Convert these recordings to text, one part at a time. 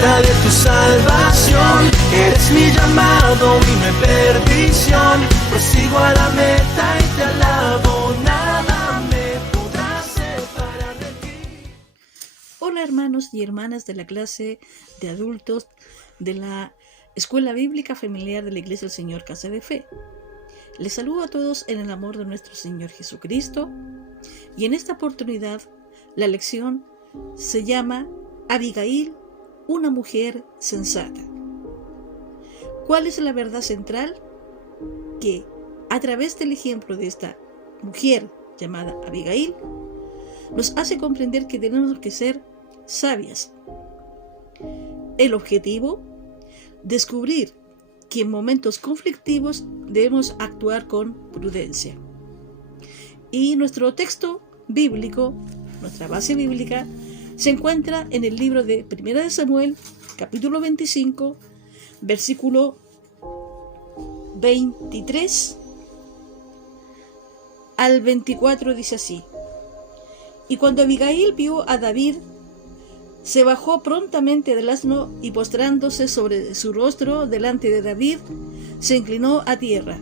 puerta de tu salvación. Eres mi llamado y mi perdición. Prosigo a la meta y te alabo. Nada me podrá separar de ti. Hola hermanos y hermanas de la clase de adultos de la Escuela Bíblica Familiar de la Iglesia del Señor Casa de Fe. Les saludo a todos en el amor de nuestro Señor Jesucristo, y en esta oportunidad la lección se llama Abigail, una mujer sensata. ¿Cuál es la verdad central? Que a través del ejemplo de esta mujer llamada Abigail, nos hace comprender que tenemos que ser sabias. El objetivo, descubrir que en momentos conflictivos debemos actuar con prudencia. Y nuestro texto bíblico, nuestra base bíblica, se encuentra en el libro de 1 de Samuel, capítulo 25, versículo 23 al 24, dice así: Y cuando Abigail vio a David, se bajó prontamente del asno y postrándose sobre su rostro delante de David, se inclinó a tierra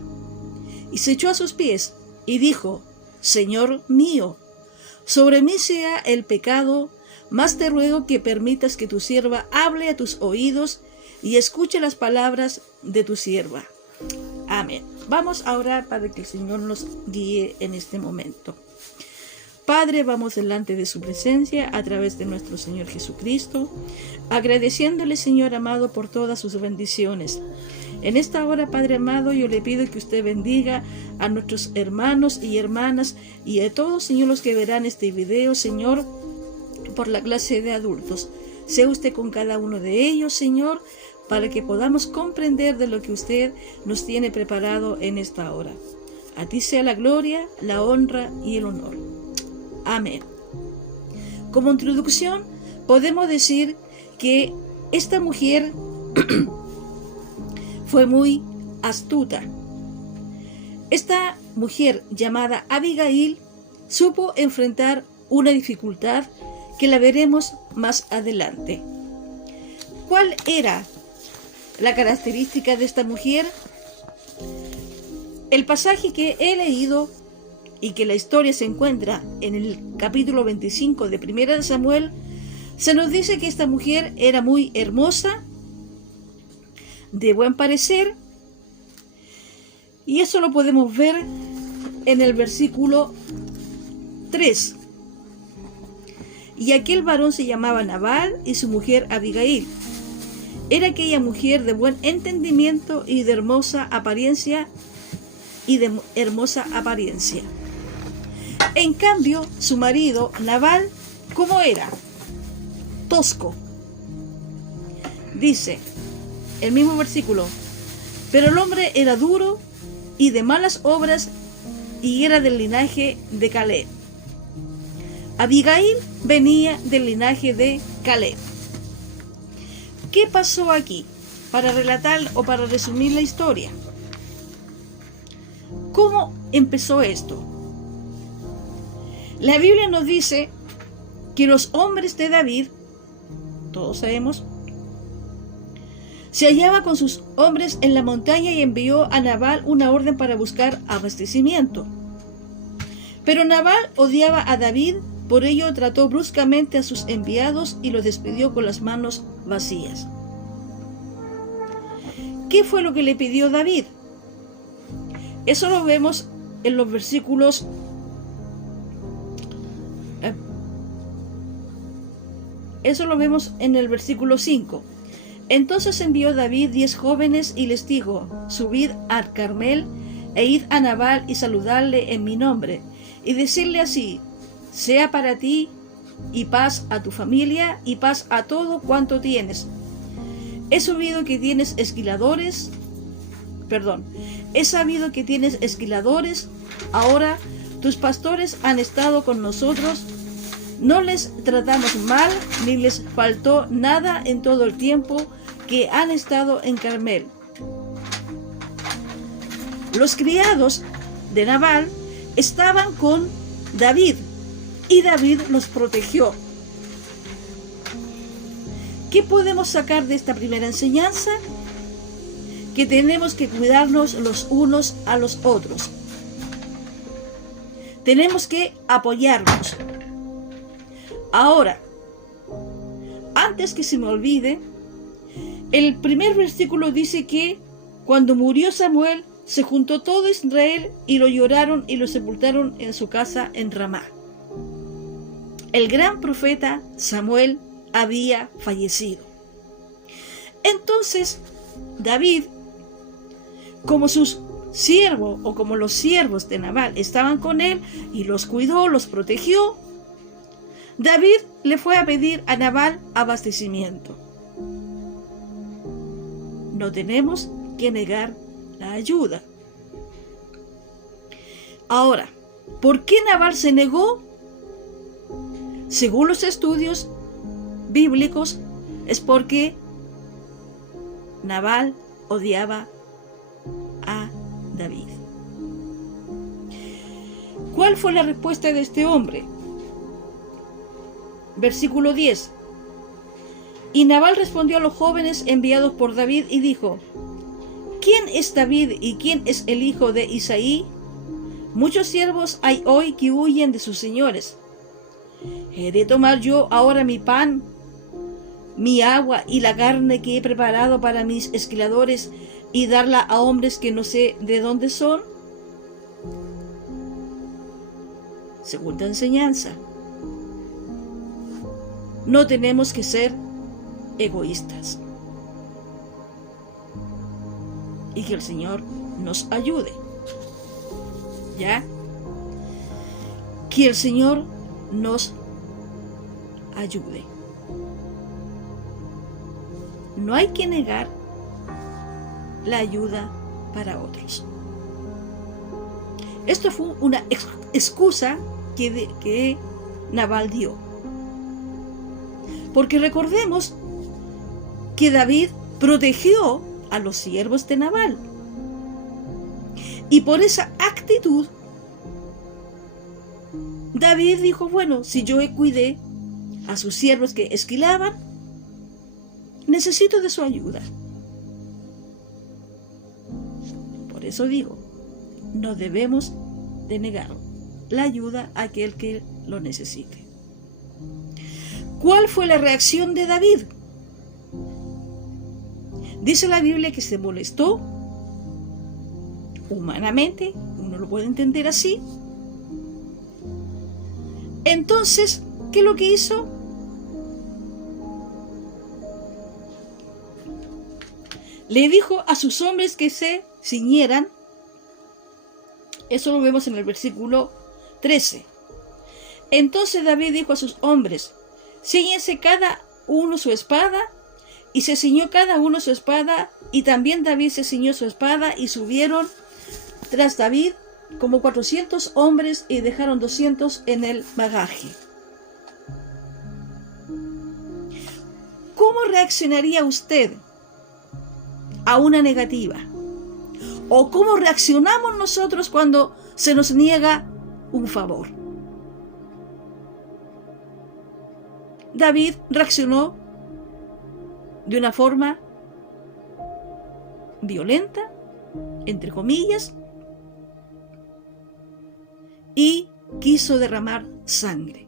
y se echó a sus pies y dijo: Señor mío, sobre mí sea el pecado, mas te ruego que permitas que tu sierva hable a tus oídos y escuche las palabras de tu sierva. Amén. Vamos a orar para que el Señor nos guíe en este momento. Padre, vamos delante de su presencia a través de nuestro Señor Jesucristo, agradeciéndole, Señor amado, por todas sus bendiciones. En esta hora, Padre amado, yo le pido que usted bendiga a nuestros hermanos y hermanas y a todos, Señor, los que verán este video, Señor, por la clase de adultos. Sea usted con cada uno de ellos, Señor, para que podamos comprender de lo que usted nos tiene preparado en esta hora. A ti sea la gloria, la honra y el honor. Amén. Como introducción, podemos decir que esta mujer fue muy astuta. Esta mujer llamada Abigail supo enfrentar una dificultad que la veremos más adelante. ¿Cuál era la característica de esta mujer? El pasaje que he leído y que la historia se encuentra en el capítulo 25 de 1 de Samuel, se nos dice que esta mujer era muy hermosa, de buen parecer, y eso lo podemos ver en el versículo 3. Y aquel varón se llamaba Nabal y su mujer Abigail. Era aquella mujer de buen entendimiento y de hermosa apariencia, En cambio, su marido, Nabal, ¿cómo era? Tosco. Dice el mismo versículo: pero el hombre era duro y de malas obras y era del linaje de Caleb. Abigail venía del linaje de Caleb. ¿Qué pasó aquí? Para relatar o para resumir la historia. ¿Cómo empezó esto? La Biblia nos dice que los hombres de David, todos sabemos, se hallaba con sus hombres en la montaña y envió a Nabal una orden para buscar abastecimiento. Pero Nabal odiaba a David, por ello trató bruscamente a sus enviados y los despidió con las manos vacías. ¿Qué fue lo que le pidió David? Eso lo vemos en los versículos Eso lo vemos en el versículo 5. Entonces envió David 10 jóvenes y les dijo: subid al Carmel e id a Nabal y saludadle en mi nombre, y decirle así: sea para ti y paz a tu familia y paz a todo cuanto tienes. He sabido que tienes esquiladores, ahora tus pastores han estado con nosotros, no les tratamos mal, ni les faltó nada en todo el tiempo que han estado en Carmel. Los criados de Nabal estaban con David y David los protegió. ¿Qué podemos sacar de esta primera enseñanza? Que tenemos que cuidarnos los unos a los otros. Tenemos que apoyarnos. Ahora, antes que se me olvide, el primer versículo dice que cuando murió Samuel, se juntó todo Israel y lo lloraron y lo sepultaron en su casa en Ramá. El gran profeta Samuel había fallecido. Entonces, David, como sus siervos o como los siervos de Nabal estaban con él y los cuidó, los protegió, David le fue a pedir a Nabal abastecimiento. No tenemos que negar la ayuda. Ahora, ¿por qué Nabal se negó? Según los estudios bíblicos, es porque Nabal odiaba a David. ¿Cuál fue la respuesta de este hombre? Versículo 10. Y Nabal respondió a los jóvenes enviados por David y dijo: ¿Quién es David y quién es el hijo de Isaí? Muchos siervos hay hoy que huyen de sus señores. ¿He de tomar yo ahora mi pan, mi agua y la carne que he preparado para mis esquiladores y darla a hombres que no sé de dónde son? Segunda enseñanza. No tenemos que ser egoístas. Y que el Señor nos ayude. ¿Ya? Que el Señor nos ayude. No hay que negar la ayuda para otros. Esto fue una excusa que Nabal dio. Porque recordemos que David protegió a los siervos de Nabal. Y por esa actitud, David dijo: bueno, si yo cuidé a sus siervos que esquilaban, necesito de su ayuda. Por eso digo, no debemos de negar la ayuda a aquel que lo necesite. ¿Cuál fue la reacción de David? Dice la Biblia que se molestó. Humanamente, uno lo puede entender así. Entonces, ¿qué es lo que hizo? Le dijo a sus hombres que se ciñeran. Eso lo vemos en el versículo 13. Entonces David dijo a sus hombres: cíñense cada uno su espada. Y se ciñó cada uno su espada, y también David se ciñó su espada, y subieron tras David como 400 hombres, y dejaron 200 en el bagaje. ¿Cómo reaccionaría usted a una negativa? ¿O cómo reaccionamos nosotros cuando se nos niega un favor? David reaccionó de una forma violenta, entre comillas, y quiso derramar sangre.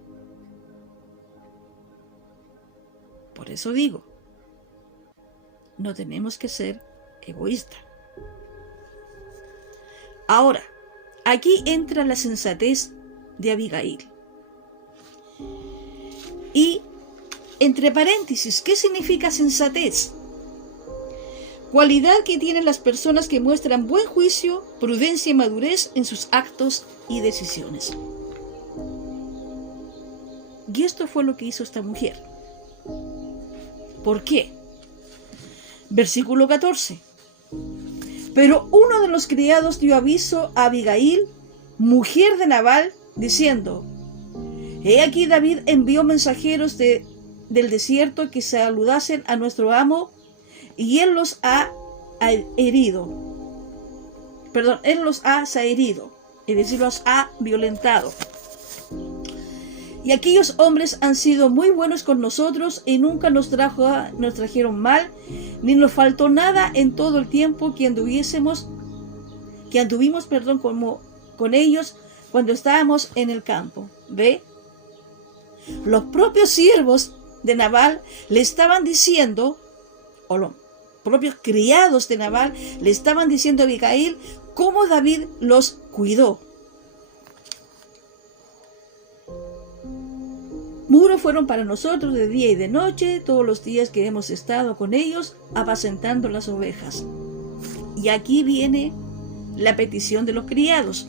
Por eso digo, no tenemos que ser egoístas. Ahora, aquí entra la sensatez de Abigail. Y entre paréntesis, ¿qué significa sensatez? Cualidad que tienen las personas que muestran buen juicio, prudencia y madurez en sus actos y decisiones. Y esto fue lo que hizo esta mujer. ¿Por qué? Versículo 14. Pero uno de los criados dio aviso a Abigail, mujer de Nabal, diciendo: he aquí David envió mensajeros del desierto que saludasen a nuestro amo, y él los ha herido. Él los ha herido, es decir, los ha violentado. Y aquellos hombres han sido muy buenos con nosotros y nunca nos trajeron mal, ni nos faltó nada en todo el tiempo que anduvimos, con ellos cuando estábamos en el campo. ¿Ve? Los propios siervos de Nabal le estaban diciendo, o los propios criados de Nabal le estaban diciendo a Abigail cómo David los cuidó. Muros fueron para nosotros de día y de noche, todos los días que hemos estado con ellos apacentando las ovejas. Y aquí viene la petición de los criados.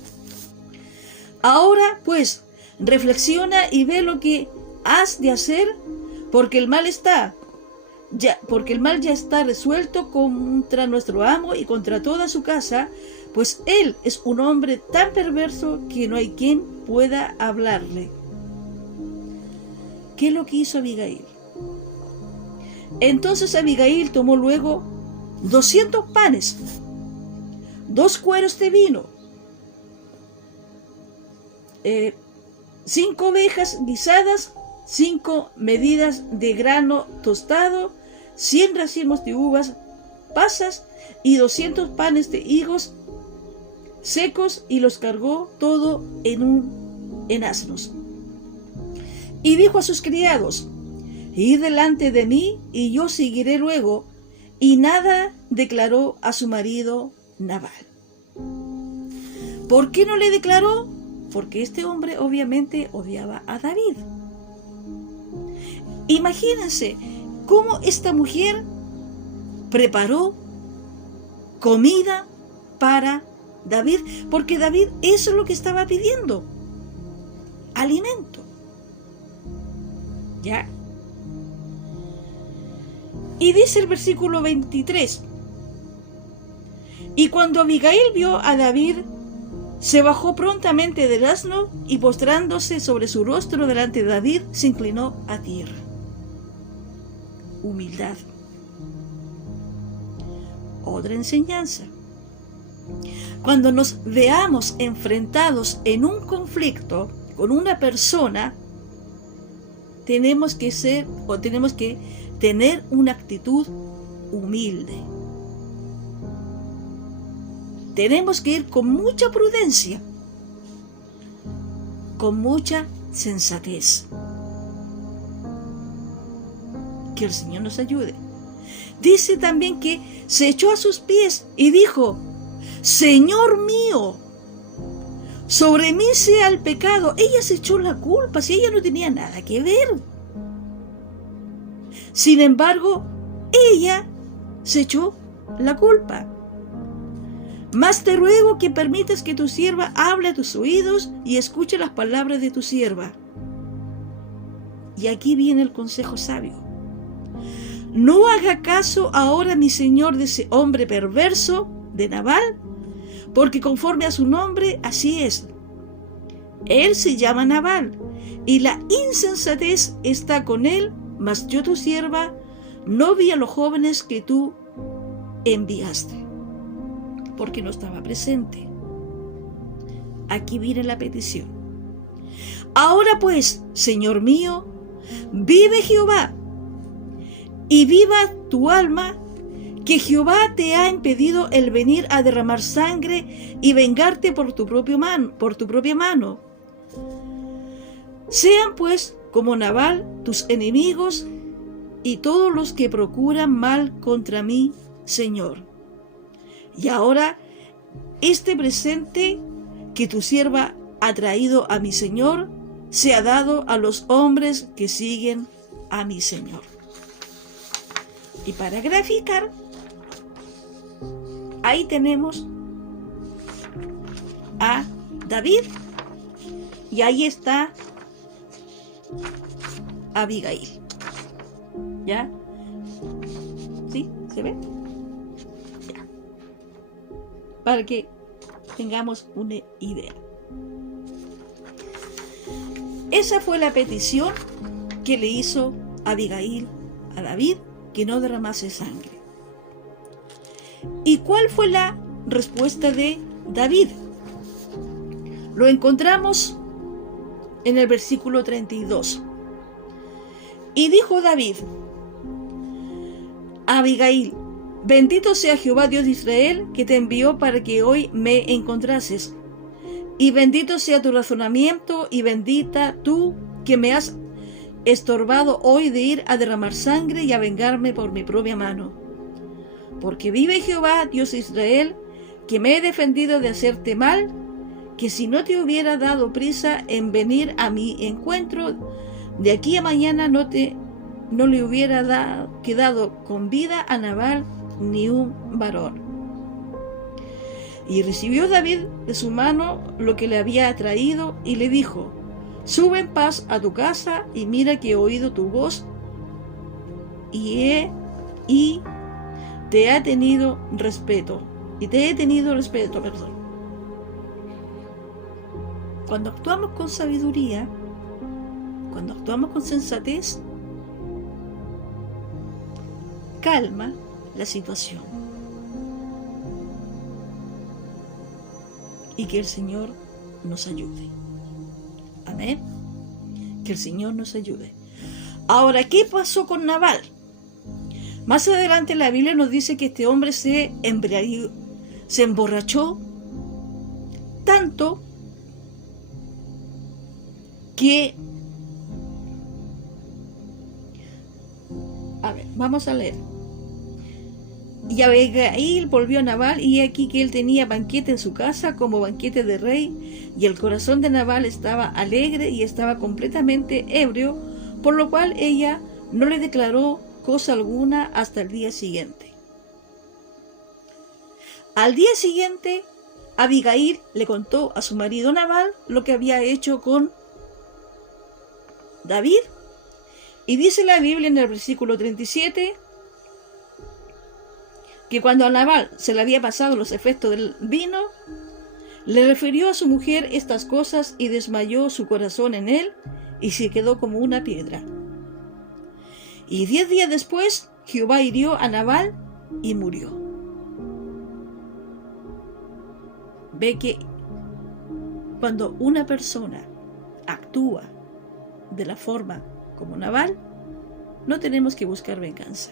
Ahora, pues, reflexiona y ve lo que has de hacer, porque el mal ya está resuelto contra nuestro amo y contra toda su casa, pues él es un hombre tan perverso que no hay quien pueda hablarle. ¿Qué es lo que hizo Abigail? Entonces Abigail tomó luego 200 panes, 2 cueros de vino, 5 ovejas guisadas, 5 medidas de grano tostado, 100 racimos de uvas pasas y 200 panes de higos secos, y los cargó todo en asnos. Y dijo a sus criados: id delante de mí y yo seguiré luego. Y nada declaró a su marido Nabal. ¿Por qué no le declaró? Porque este hombre obviamente odiaba a David. Imagínense cómo esta mujer preparó comida para David, porque David eso es lo que estaba pidiendo: alimento. ¿Ya? Y dice el versículo 23: y cuando Abigail vio a David, se bajó prontamente del asno y postrándose sobre su rostro delante de David, se inclinó a tierra. Humildad. Otra enseñanza. Cuando nos veamos enfrentados en un conflicto con una persona, tenemos que tener una actitud humilde. Tenemos que ir con mucha prudencia, con mucha sensatez. Que el Señor nos ayude. Dice también que se echó a sus pies y dijo: Señor mío, sobre mí sea el pecado. Ella se echó la culpa, si ella no tenía nada que ver. Sin embargo, ella se echó la culpa. Mas te ruego que permitas que tu sierva hable a tus oídos y escuche las palabras de tu sierva. Y aquí viene el consejo sabio. No haga caso ahora, mi señor, de ese hombre perverso de Nabal, porque conforme a su nombre, así es. Él se llama Nabal, y la insensatez está con él, mas yo, tu sierva, no vi a los jóvenes que tú enviaste, porque no estaba presente. Aquí viene la petición. Ahora pues, Señor mío, vive Jehová, y viva tu alma, que Jehová te ha impedido el venir a derramar sangre y vengarte por tu propia mano. Sean pues como Nabal tus enemigos y todos los que procuran mal contra mí, Señor. Y ahora este presente que tu sierva ha traído a mi Señor sea dado a los hombres que siguen a mi Señor. Y para graficar, ahí tenemos a David y ahí está Abigail. ¿Ya? ¿Sí? ¿Se ve? Ya. Para que tengamos una idea. Esa fue la petición que le hizo Abigail a David, que no derramase sangre. ¿Y cuál fue la respuesta de David? Lo encontramos en el versículo 32. Y dijo David a Abigail: bendito sea Jehová Dios de Israel, que te envió para que hoy me encontrases. Y bendito sea tu razonamiento, y bendita tú que me has estorbado hoy de ir a derramar sangre y a vengarme por mi propia mano. Porque vive Jehová Dios de Israel, que me he defendido de hacerte mal, que si no te hubiera dado prisa en venir a mi encuentro, de aquí a mañana no le hubiera quedado con vida a Nabal ni un varón. Y recibió David de su mano lo que le había traído, y le dijo: sube en paz a tu casa, y mira que he oído tu voz, y te he tenido respeto. Cuando actuamos con sabiduría, cuando actuamos con sensatez, calma la situación. Y que el Señor nos ayude. Amén. Que el Señor nos ayude. Ahora, ¿qué pasó con Nabal? Más adelante la Biblia nos dice que este hombre se emborrachó tanto que... A ver, vamos a leer. Y Abigail volvió a Nabal, y aquí que él tenía banquete en su casa, como banquete de rey, y el corazón de Nabal estaba alegre y estaba completamente ebrio, por lo cual ella no le declaró cosa alguna hasta el día siguiente. Al día siguiente, Abigail le contó a su marido Nabal lo que había hecho con David, y dice la Biblia en el versículo 37 que cuando a Nabal se le había pasado los efectos del vino, le refirió a su mujer estas cosas, y desmayó su corazón en él, y se quedó como una piedra. Y 10 días después, Jehová hirió a Nabal y murió. Ve que cuando una persona actúa de la forma como Nabal, no tenemos que buscar venganza.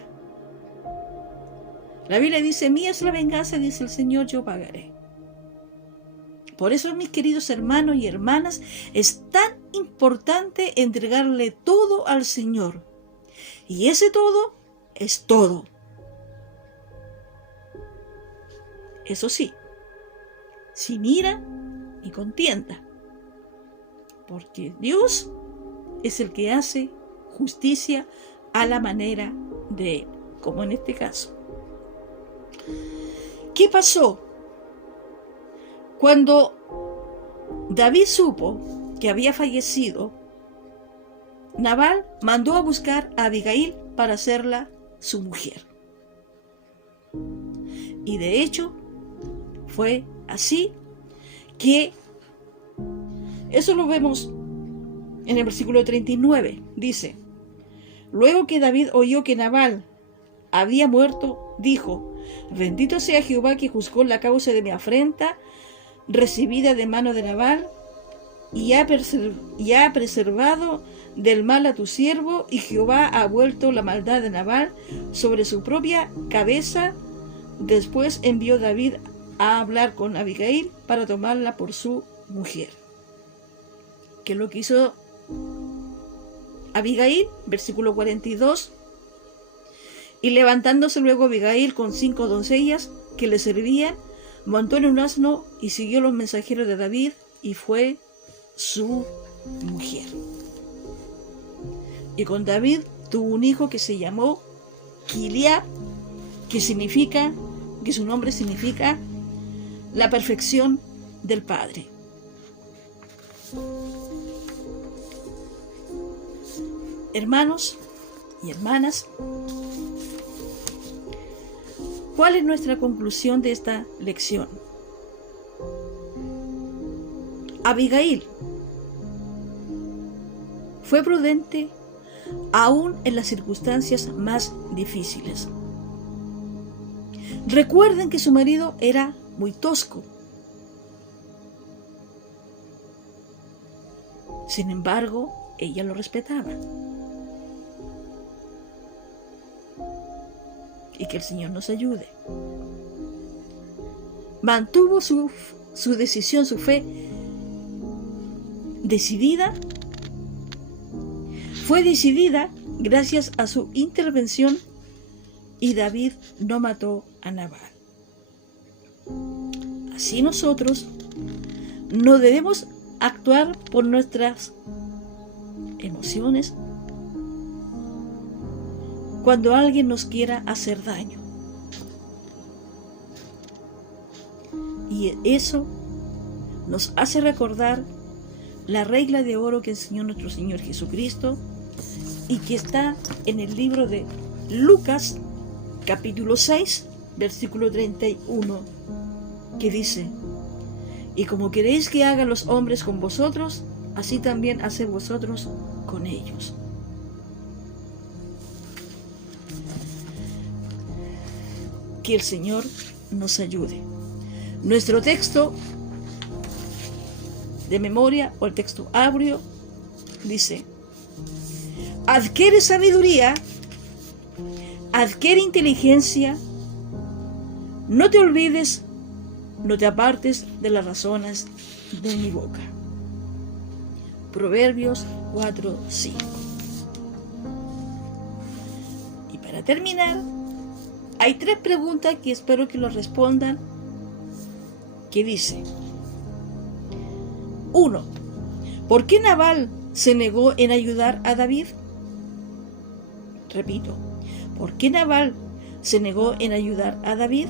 La Biblia dice: mía es la venganza, dice el Señor, yo pagaré. Por eso, mis queridos hermanos y hermanas, es tan importante entregarle todo al Señor. Y ese todo es todo. Eso sí, sin ira ni contienda. Porque Dios es el que hace justicia a la manera de Él, como en este caso. ¿Qué pasó? Cuando David supo que había fallecido, Nabal mandó a buscar a Abigail para hacerla su mujer. Y de hecho, fue así que eso lo vemos en el versículo 39. Dice: luego que David oyó que Nabal había muerto, dijo: bendito sea Jehová, que juzgó la causa de mi afrenta recibida de mano de Nabal, y ha preservado del mal a tu siervo, y Jehová ha vuelto la maldad de Nabal sobre su propia cabeza. Después envió David a hablar con Abigail para tomarla por su mujer. ¿Qué es lo que hizo Abigail? Versículo 42. Y levantándose luego Abigail con 5 doncellas que le servían, montó en un asno y siguió los mensajeros de David, y fue su mujer. Y con David tuvo un hijo que se llamó Kiliab, que su nombre significa la perfección del Padre. Hermanos y hermanas, ¿cuál es nuestra conclusión de esta lección? Abigail fue prudente aún en las circunstancias más difíciles. Recuerden que su marido era muy tosco. Sin embargo, ella lo respetaba. Y que el Señor nos ayude. Mantuvo su decisión, su fe decidida. Fue decidida gracias a su intervención y David no mató a Nabal. Así nosotros no debemos actuar por nuestras emociones cuando alguien nos quiera hacer daño. Y eso nos hace recordar la regla de oro que enseñó nuestro Señor Jesucristo y que está en el libro de Lucas, capítulo 6, versículo 31, que dice: y como queréis que hagan los hombres con vosotros, así también haced vosotros con ellos. Que el Señor nos ayude. Nuestro texto de memoria, o el texto áureo, dice: adquiere sabiduría, adquiere inteligencia, no te olvides, no te apartes de las razones de mi boca. Proverbios 4:5. Y para terminar, hay 3 preguntas que espero que lo respondan, que dice: 1. ¿Por qué Nabal se negó en ayudar a David? Repito, ¿por qué Nabal se negó en ayudar a David?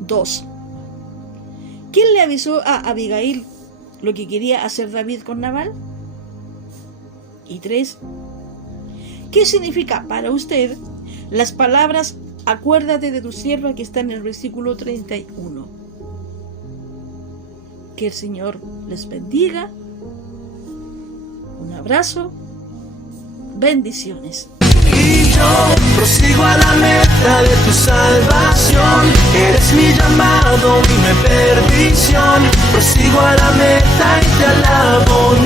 2. ¿Quién le avisó a Abigail lo que quería hacer David con Nabal? Y 3. ¿Qué significa para usted las palabras acuérdate de tu sierva que está en el versículo 31? Que el Señor les bendiga. Un abrazo. Bendiciones. Y yo prosigo a la meta de tu salvación. Eres mi llamado y mi perdición. Prosigo a la meta y te alabo.